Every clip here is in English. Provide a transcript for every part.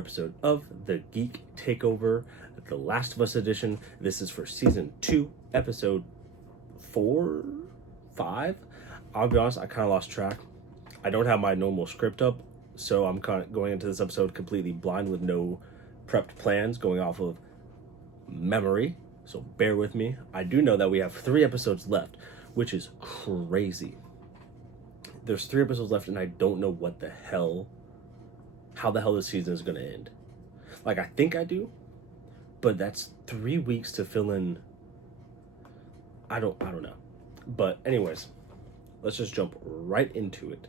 episode of the Geek Takeover, The Last of Us edition. This is for season 2, episode 4, 5. I'll be honest, I kind of lost track. I don't have my normal script up, so I'm kind of going into this episode completely blind with no prepped plans, going off of memory. So bear with me. I do know that we have 3 episodes left, which is crazy. There's 3 episodes left, and I don't know how the hell this season is going to end. Like, I think I do, but that's 3 weeks to fill in. I don't know. But anyways, let's just jump right into it.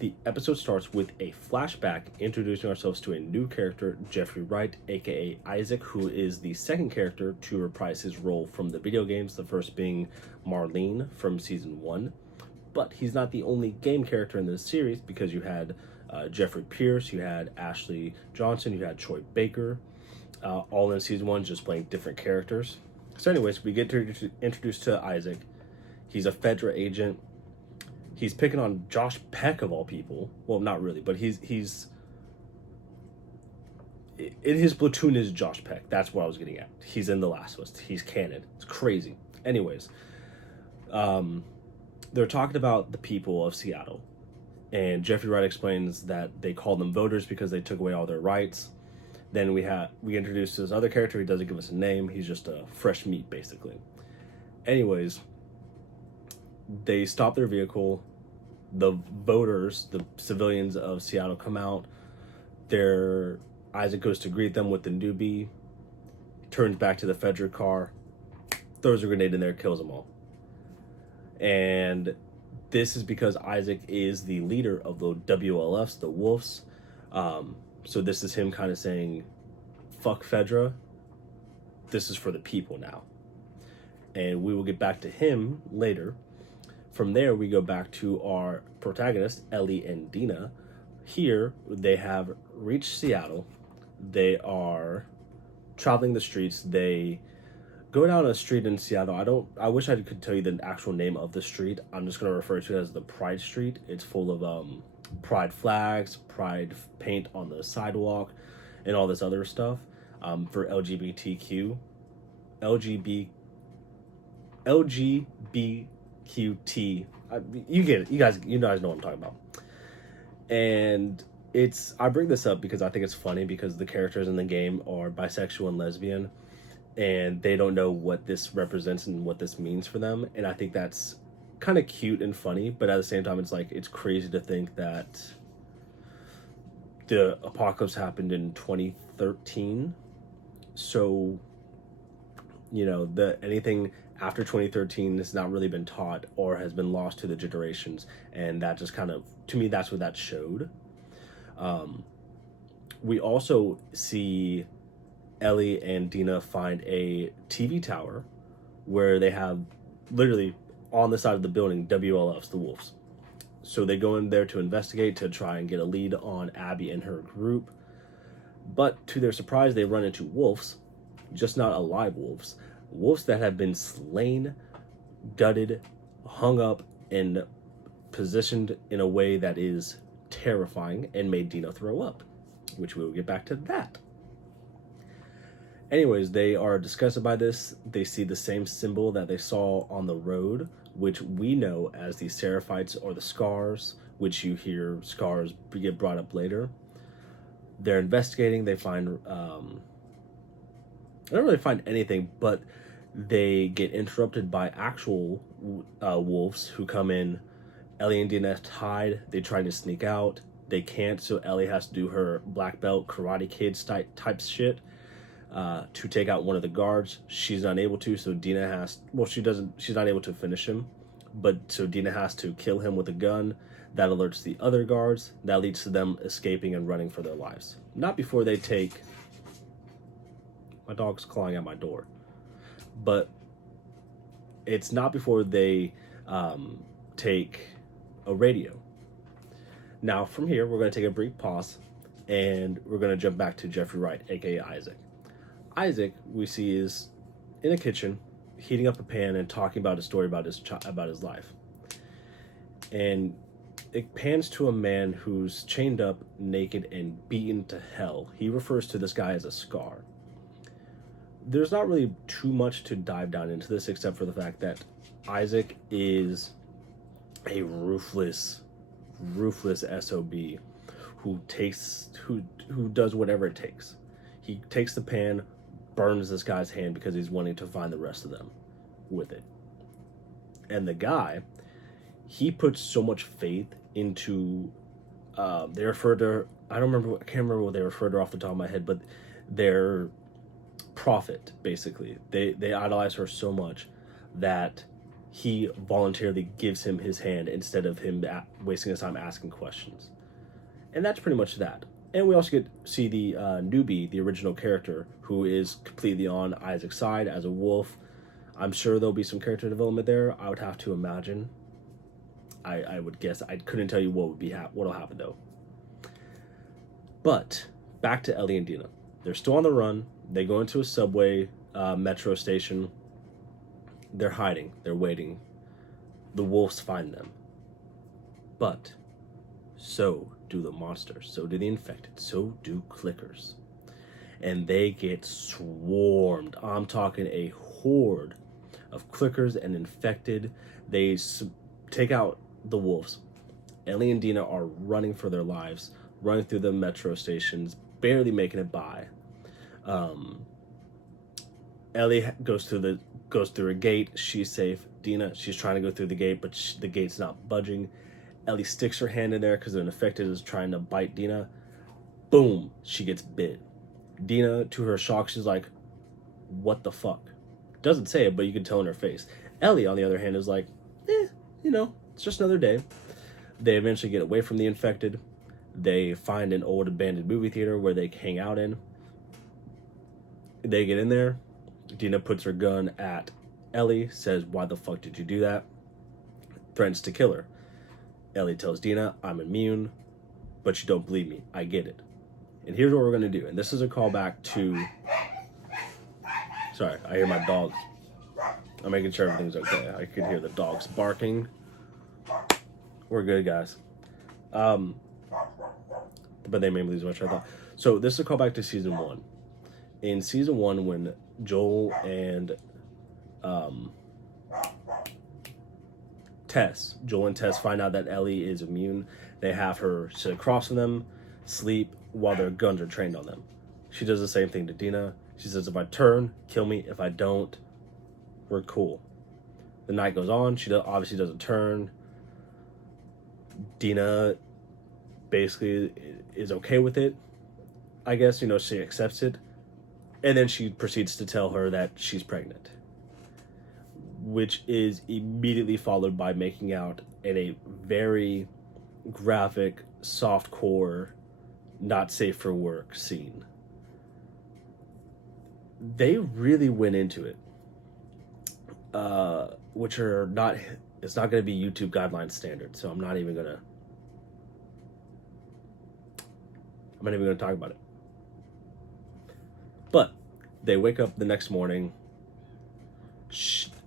The episode starts with a flashback introducing ourselves to a new character, Jeffrey Wright, aka Isaac, who is the second character to reprise his role from the video games, the first being Marlene from season 1. But he's not the only game character in this series, because you had Jeffrey Pierce, you had Ashley Johnson, you had Troy Baker, all in season 1, just playing different characters. So anyways, we get introduced to Isaac. He's a Fedra agent. He's picking on Josh Peck, of all people. Well, not really, but he's in his platoon is Josh Peck. That's what I was getting at. He's in The Last of Us. He's canon. It's crazy. Anyways, they're talking about the people of Seattle, and Jeffrey Wright explains that they call them voters because they took away all their rights. Then we introduce this other character. He doesn't give us a name. He's just a fresh meat, basically. Anyways, they stop their vehicle. The voters, the civilians of Seattle, come out. Isaac goes to greet them with the newbie, turns back to the Fedra car, throws a grenade in there, kills them all. And this is because Isaac is the leader of the WLFs, the Wolves. So this is him kind of saying, fuck Fedra. This is for the people now. And we will get back to him later. From there, we go back to our protagonists, Ellie and Dina. Here, they have reached Seattle. They are traveling the streets. They go down a street in Seattle. I wish I could tell you the actual name of the street. I'm just going to refer to it as the Pride Street. It's full of pride flags, pride paint on the sidewalk, and all this other stuff for LGBTQT. You get it. You guys know what I'm talking about. And I bring this up because I think it's funny, because the characters in the game are bisexual and lesbian, and they don't know what this represents and what this means for them. And I think that's kind of cute and funny, but at the same time, it's crazy to think that the apocalypse happened in 2013. So, anything after 2013 has not really been taught or has been lost to the generations. And that just kind of, to me, that's what that showed. We also see Ellie and Dina find a TV tower where they have literally on the side of the building WLFs, the Wolves. So they go in there to investigate, to try and get a lead on Abby and her group. But to their surprise, they run into wolves, just not alive wolves. Wolves that have been slain, gutted, hung up, and positioned in a way that is terrifying and made Dina throw up, which we will get back to that. Anyways, they are disgusted by this. They see the same symbol that they saw on the road, which we know as the Seraphites or the Scars, which you hear Scars get brought up later. They're investigating. They find, I don't really find anything, but they get interrupted by actual wolves who come in. Ellie and Dina hide. They try to sneak out. They can't, so Ellie has to do her black belt Karate Kid type shit to take out one of the guards. She's not able to, so Dina she's not able to finish him, but so Dina has to kill him with a gun. That alerts the other guards. That leads to them escaping and running for their lives. Not before they take... My dog's clawing at my door. But it's not before they take a radio. Now, from here, we're going to take a brief pause, and we're going to jump back to Jeffrey Wright, aka Isaac. Isaac, we see, is in a kitchen, heating up a pan and talking about a story about his life. And it pans to a man who's chained up, naked, and beaten to hell. He refers to this guy as a scar. There's not really too much to dive down into this except for the fact that Isaac is a ruthless SOB who does whatever it takes. He takes the pan, burns this guy's hand because he's wanting to find the rest of them with it. And the guy, he puts so much faith into they refer to, I can't remember what they refer to off the top of my head, but their prophet, basically. They idolize her so much that he voluntarily gives him his hand instead of him wasting his time asking questions. And that's pretty much that. And we also get to see the newbie, the original character, who is completely on Isaac's side as a wolf. I'm sure there'll be some character development there. I would have to imagine. I would guess. I couldn't tell you what'll happen though. But back to Ellie and Dina. They're still on the run. They go into a subway metro station. They're hiding. They're waiting. The wolves find them. But so do the monsters. So do the infected. So do clickers. And they get swarmed. I'm talking a horde of clickers and infected. They take out the wolves. Ellie and Dina are running for their lives, running through the metro stations, barely making it by. Ellie goes through a gate. She's safe. Dina, she's trying to go through the gate, but the gate's not budging. Ellie sticks her hand in there because an infected is trying to bite Dina. Boom, she gets bit. Dina, to her shock, she's like, what the fuck? Doesn't say it, but you can tell in her face. Ellie, on the other hand, is like, it's just another day. They eventually get away from the infected. They find an old abandoned movie theater where they hang out in. They get in there. Dina puts her gun at Ellie, says, why the fuck did you do that? Threatens to kill her. Ellie tells Dina, I'm immune, but you don't believe me. I get it. And here's what we're going to do. And this is a callback to... Sorry, I hear my dogs. I'm making sure everything's okay. I could hear the dogs barking. We're good, guys. But they made me lose my train of thought. So this is a callback to season 1. In season 1, when Joel and Tess find out that Ellie is immune, they have her sit across from them, sleep, while their guns are trained on them. She does the same thing to Dina. She says, if I turn, kill me. If I don't, we're cool. The night goes on. She obviously doesn't turn. Dina basically is okay with it. I guess, she accepts it. And then she proceeds to tell her that she's pregnant, which is immediately followed by making out in a very graphic, softcore, not safe for work scene. They really went into it, which are not, it's not going to be YouTube guideline standard, so I'm not even going to talk about it. But they wake up the next morning.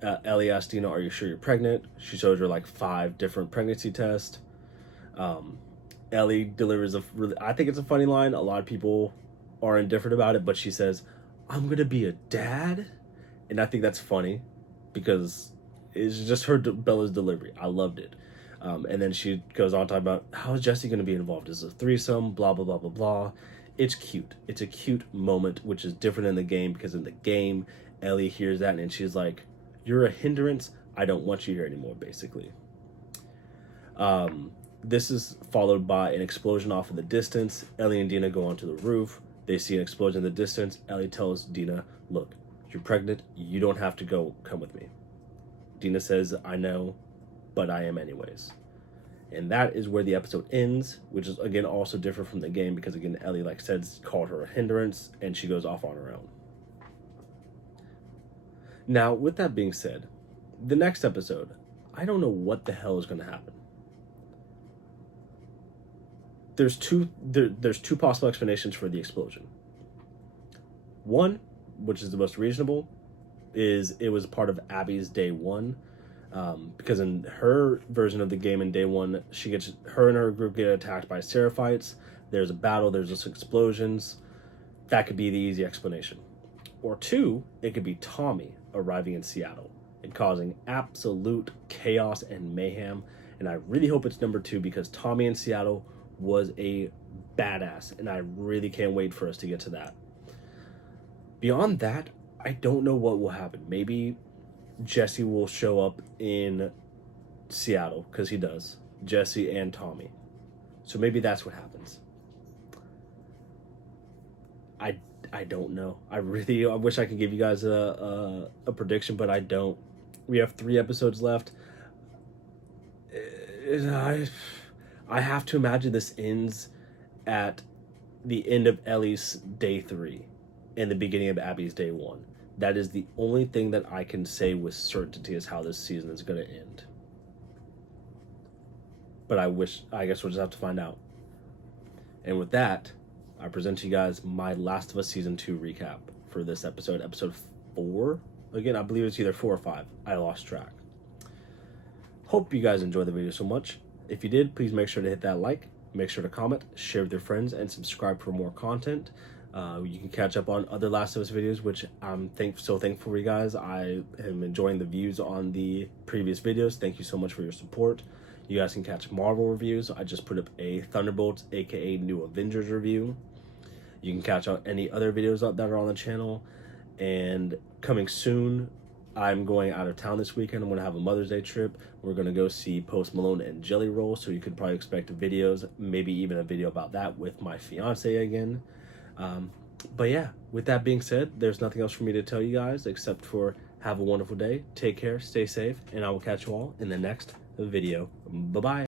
Ellie asks Dina, are you sure you're pregnant? She shows her like 5 different pregnancy tests. Ellie delivers I think it's a funny line. A lot of people are indifferent about it, but she says, I'm going to be a dad. And I think that's funny because it's just her Bella's delivery. I loved it. And then she goes on to talk about how is Jesse going to be involved? Is it a threesome? Blah, blah, blah, blah, blah. It's cute. It's a cute moment, which is different in the game because in the game, Ellie hears that and she's like, you're a hindrance. I don't want you here anymore, basically. This is followed by an explosion off in the distance. Ellie and Dina go onto the roof. They see an explosion in the distance. Ellie tells Dina, look, you're pregnant. You don't have to come with me. Dina says, I know, but I am anyways. And that is where the episode ends, which is, again, also different from the game because, again, Ellie, like I said, called her a hindrance, and she goes off on her own. Now, with that being said, the next episode, I don't know what the hell is going to happen. There's two possible explanations for the explosion. One, which is the most reasonable, is it was part of Abby's day 1. Because in her version of the game in day one, her and her group get attacked by Seraphites. There's a battle, there's just explosions. That could be the easy explanation. Or two, it could be Tommy arriving in Seattle and causing absolute chaos and mayhem. And I really hope it's number two, because Tommy in Seattle was a badass, and I really can't wait for us to get to that. Beyond that, I don't know what will happen. Maybe Jesse will show up in Seattle, because he does. Jesse and Tommy. So maybe that's what happens. I don't know. I wish I could give you guys a prediction, but I don't. We have 3 episodes left. I have to imagine this ends at the end of Ellie's day 3 and the beginning of Abby's day 1. That is the only thing that I can say with certainty is how this season is going to end. But I guess we'll just have to find out. And with that, I present to you guys my Last of Us Season 2 recap for this episode 4. Again, I believe it's either 4 or 5. I lost track. Hope you guys enjoyed the video so much. If you did, please make sure to hit that like, make sure to comment, share with your friends, and subscribe for more content. You can catch up on other Last of Us videos, which I'm so thankful for you guys. I am enjoying the views on the previous videos. Thank you so much for your support. You guys can catch Marvel reviews. I just put up a Thunderbolts, aka New Avengers review. You can catch out any other videos that are on the channel. And coming soon, I'm going out of town this weekend. I'm going to have a Mother's Day trip. We're going to go see Post Malone and Jelly Roll, so you could probably expect videos, maybe even a video about that with my fiance again. But yeah, with that being said, there's nothing else for me to tell you guys except for have a wonderful day, take care, stay safe, and I will catch you all in the next video. Bye-bye.